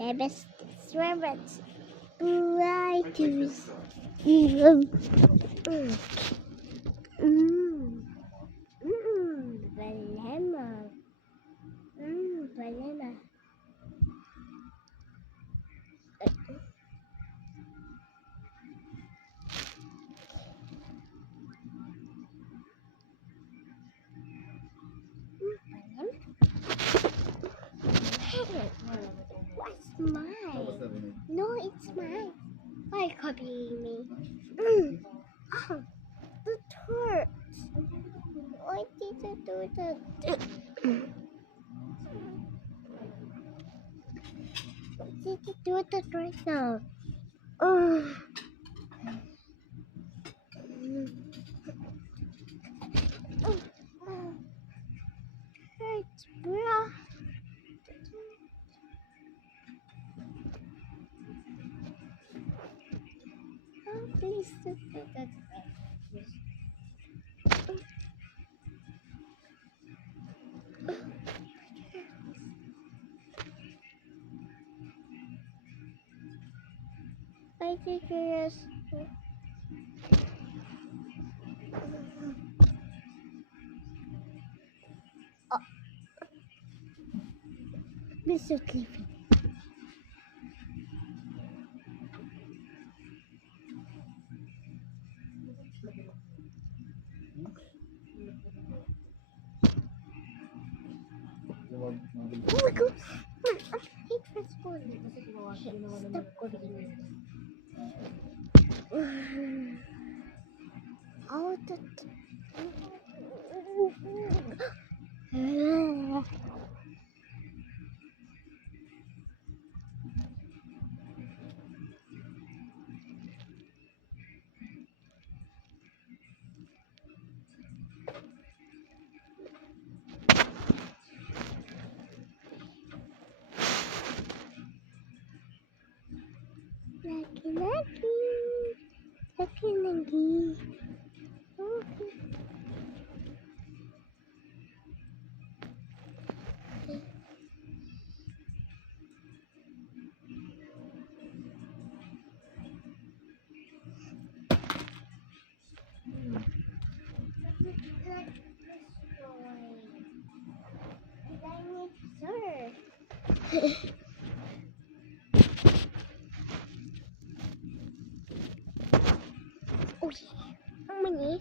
best rabbits. Right to banana. Banana. What's mine? No, it's mine. Why copying me? Oh, the torch. Why did you do that? Why did you do that right now? Hurts, bro. Oh, please don't do that. I think yes. Oh, Mr. Cliffy. Oh my god! I hate transporting. Stop copying. Oh, Lucky. Okay. Oh yeah, money.